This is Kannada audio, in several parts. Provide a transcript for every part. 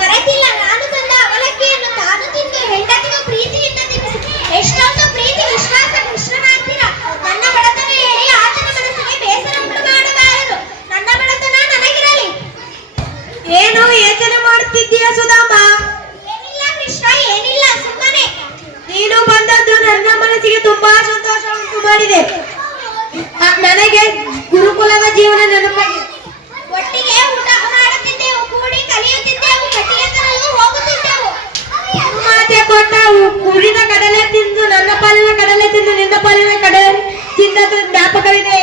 ಮರೆತಿಲ್ಲ, ನಾನು ತಂದ ಅವಲಕ್ಕಿಯನ್ನು ತಾನು ತಿಂದು ಹೆಂಡತಿಗೂ ಪ್ರೀತಿಯಿಂದ ತಿನ್ನಿಸಿ ಎಷ್ಟೊಂದು ಪ್ರೀತಿ ವಿಶ್ವಾಸ ಮಿಶ್ರನಾಗ್ತೀರಾ. ನನ್ನ ಬಡತನ ಹೇಳಿ ಆತನ ಮನಸ್ಸಿಗೆ ಬೇಸರ ಉಂಟು ಮಾಡಬಾರದು. ನನ್ನ ಬಡತನ ನನಗಿರಲಿ. ಏನು ಯೋಚನೆ ಮಾಡುತ್ತಿದ್ದೀಯ ಸುಧಾಮ? ಏನಿಲ್ಲ ಕೃಷ್ಣ, ಏನಿಲ್ಲ, ಸುಮ್ಮನೆ. ನೀನು ಬಂದದ್ದು ನನ್ನ ಮನಸ್ಸಿಗೆ ತುಂಬಾ ಸಂತೋಷ ಉಂಟು ಮಾಡಿದೆ. ನನಗೆ ಗುರುಕುಲದ ಜೀವನ ನೆನಪಾಗಿದೆ. ಒಟ್ಟಿಗೆ ಊಟ ಮಾಡುತ್ತಿದ್ದೆವು, ಕೂಡಿ ಕಲಿಯುತ್ತಿದ್ದೆವು, ಕಟ್ಟಿಗೆ ತರಲು ಹೋಗುತ್ತಿದ್ದೆವು. ಮಾತೆ ಕೊಟ್ಟ ಉಳಿದ ಕಡಲೆ ತಿಂದು ನನ್ನ ಪಾಲಿನ ಕಡಲೆ ತಿಂದು ನಿನ್ನ ಪಾಲಿನ ಕಡಲೆ ತಿಂದದ್ದು ಜ್ಞಾಪಕವಿದೆ.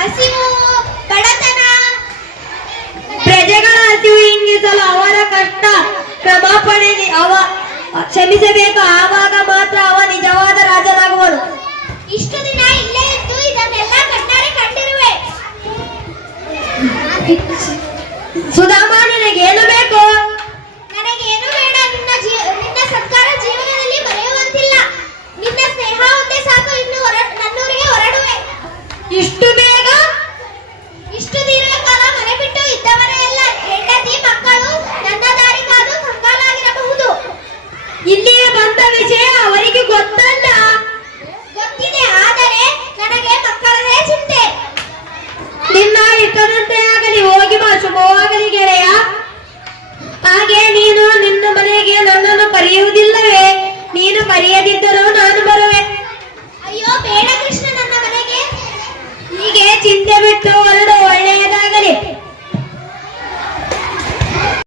ಹಸಿವು, ಬಡತನ, ಪ್ರಜೆಗಳ ಹಸಿವು ಹಿಂಗಿಸಲು ಅವರ ಕಷ್ಟ ಕ್ಷಮಾಪಣೆ ಕ್ಷಮಿಸಬೇಕು. ಆವಾಗ ಮಾತ್ರ ಅವ ನಿಜವಾದ ರಾಜನಾಗುವನು. ಇಷ್ಟು ದಿನ ಇಲ್ಲೇ ಇದ್ದು ಇದನ್ನೆಲ್ಲ ಕಣ್ಣಾರೆ ಕಂಡಿರುವೆ. ಸುಧಾಮ, ನಿನಗೇನು ಬೇಕು?